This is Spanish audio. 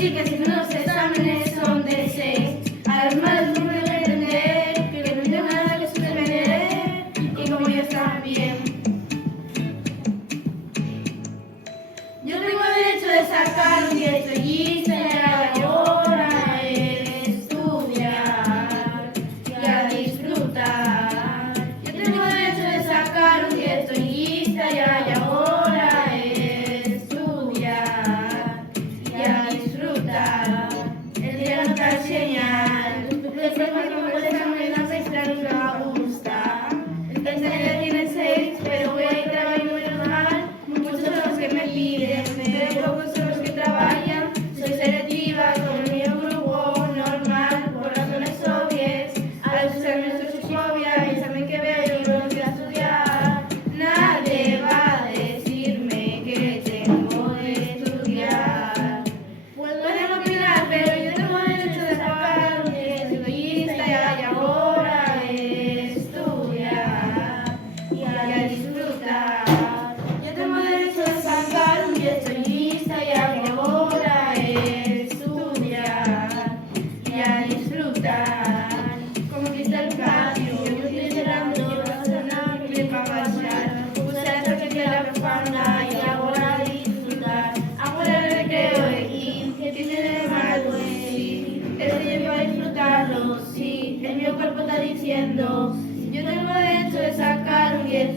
decir que si los exámenes son de 6, además no me voy a entender que no tengo nada que suspender y como ellos también. Yo tengo derecho de sacar un 10 y ahora estudiar y a disfrutar. Yo tengo derecho de sacar un 10 y ahora estudiar y a disfrutar. El día no está genial, después cuando me examen la maestra no me gusta. El tercer día tiene 6, pero voy a ir trabajando normal. Muchos son los que me piden, pero pocos son los que trabajan. Soy selectiva con mi grupo normal, por razones obvias. A los exámenes soy su fobia, y saben que veo y no quiero estudiar. Nadie va a decirme que tengo de estudiar. Pueden opinar, pero yo tengo derecho de sacar un 10 egoísta y ahora estudiar y a disfrutar. Yo tengo derecho de sacar un 10 egoísta y ahora estudiar y a disfrutar. Como que está el patio, yo estoy cerrando la zona que va a pasar. Puse la chaqueta de fauna y ahora a disfrutar. Ahora el recreo y que tiene de malo sí. Estoy para disfrutarlo, sí. El mío cuerpo está diciendo, yo tengo derecho de sacar un 10